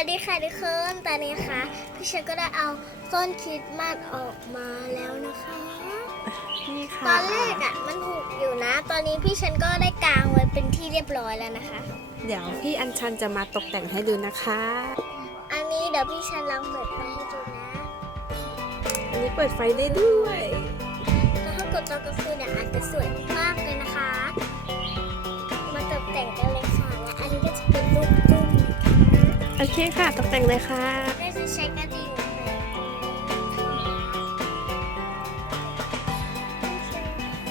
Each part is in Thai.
วัสดีค่ะทุกคนตอนนี้ค่ะพี่เชนก็ได้เอาต้นคริสต์มาสออกมาแล้วนะคะ นี่ตค่ะอนแรกอะมันถูกอยู่นะ ตอนนี้พี่เชนก็ได้กางไว้เป็นที่เรียบร้อยแล้วนะคะ เดี๋ยวพี่อัญชันจะมาตกแต่งให้ดูนะคะ อันนี้เดี๋ยวพี่เชนลองเปิดไฟให้ดูนะ อันนี้เปิดไฟได้ด้วยแล้วถ้ากดตอนกลางคืนเนี่ยอาจจะสวยมากเลยนะคะ โอเคค่ะ ตกแต่งเลยค่ะได้จะใช้กระดิ่งแขวนตรงนี้นะคะ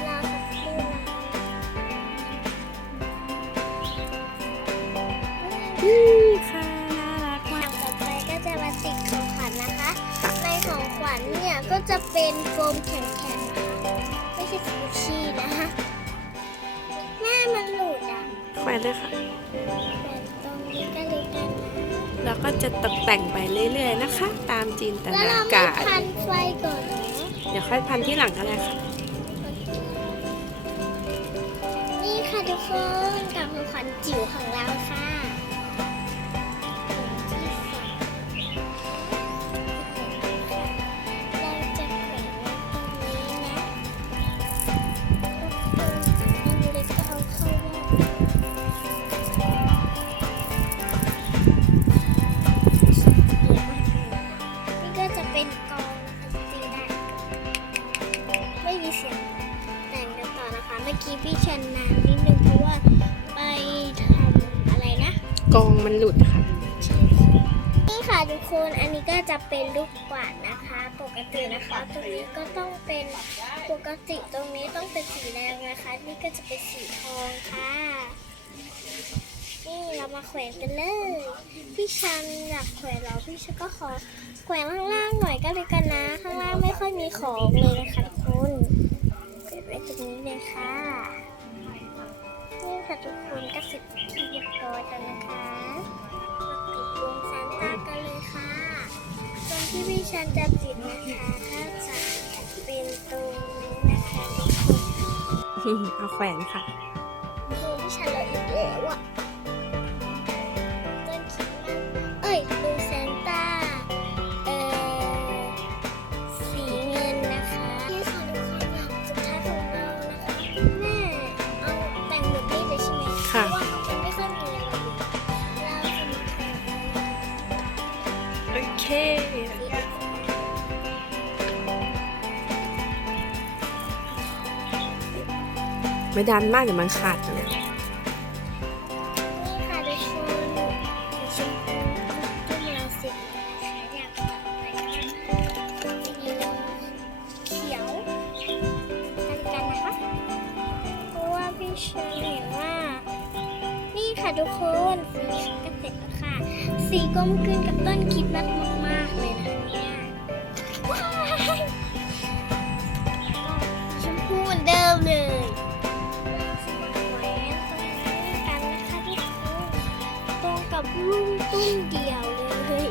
รอสักครู่นะนี่ค่ะ น่ารักมาก ต่อไปก็จะมาติดของขวัญนะคะ ในของขวัญเนี่ยก็จะเป็นโฟมแข็งๆนะคะไม่ใช่สกูชี่นะคะแม่มันหลุดอะแขวนเลยค่ะ ก็จะตกแต่งไปเรื่อยๆนะคะ ตามจินตแล้วนาเราไม่การ พันไฟก่อนเนาะเดี๋ยวค่อยพันที่หลังก็ได้ค่ะ นี่ค่ะทุกคนกับของขวัญจิ๋วของเราค่ะ ไม่มีเสียงแต่งกันต่อนะคะ เมื่อกี้พี่ชันนานนิดนึงเพราะว่าไปทำอะไรนะ กองมันหลุดค่ะนี่ค่ะทุกคนอันนี้ก็จะเป็นลูกกวาดนะคะ ปกตินะคะตรงนี้ก็ต้องเป็นปกติตรงนี้ต้องเป็นสีแดงนะคะ นี่ก็จะเป็นสีทองค่ะนี่เรามาแขวนกันเลย พี่ชันอยากแขวนเหรอพี่ชันก็ขอแขวนข้างล่างหน่อยก็เลยกันนะ ข้างล่างไม่ค่อยมีของเลยนะคะทุกค นเก็บไว้ตรงนี้เลยค่ะ นี่ค่ะทุกคนก็เสร็จที่เรียบร้อยแล้วนะคะมาติดวงซานต้ากันเลยค่ะตรงที่พี่ชันจะติดนะคะก็จะเป็นตรงนี้นะคะทุกคนเอาแขวนค่ะ ไม่ดันมากเดี๋ยวมันขาดเลยนี่ค่ะทุกคนชมพูที่เราเสร็จแล้วอยากต่อไปก็สีเขียวกันกันนะนี่ค่ะทุกคนสีเขียวก็เสร็จแล้วค่ะ สีกลมกลืนกับต้นคิดมัดมาก เหมือนเดิมเลยแหวนตรงนี้กันนะคะทุกคนตรงกับรุ่งตุ้มเดียวเลย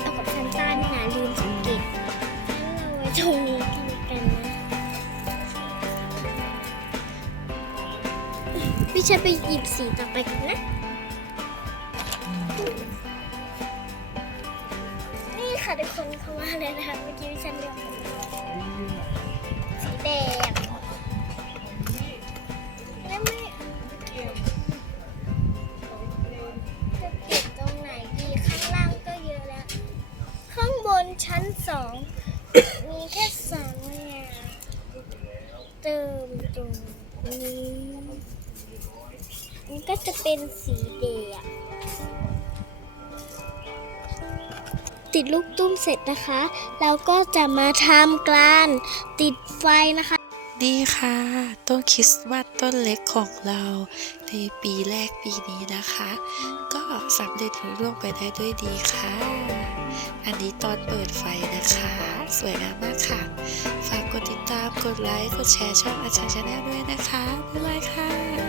เอากับซันต้านี่นะลืมสังเกตงั้นเราไว้ตรงนี้กันกันนะพี่จะไปหยิบสีต่อไปกันนะ ค่ะทุกคนเข้ามาเลยนะคะเมื่อกี้ฉันเลือกสีแดงแล้วไม่จะปิดตรงไหนดีข้างล่างก็เยอะแล้ว ข้างบนชั้นสองมีแค่สามอย่างเติมตรงนี้มันก็จะเป็นสีแดง ติดลูกตุ้มเสร็จนะคะ เราก็จะมาทำการติดไฟนะคะ นี่ค่ะ ต้นคริสต์มาสต้นเล็กของเราในปีแรกปีนี้นะคะ ก็สำเร็จรุ่ร่วงไปได้ด้วยดีค่ะ อันนี้ตอนเปิดไฟนะคะ สวยงามมากค่ะ ฝากกดติดตาม กดไลค์ กดแชร์ช่องอาจารย์ชาแนลด้วยนะคะบ๊ายบายค่ะ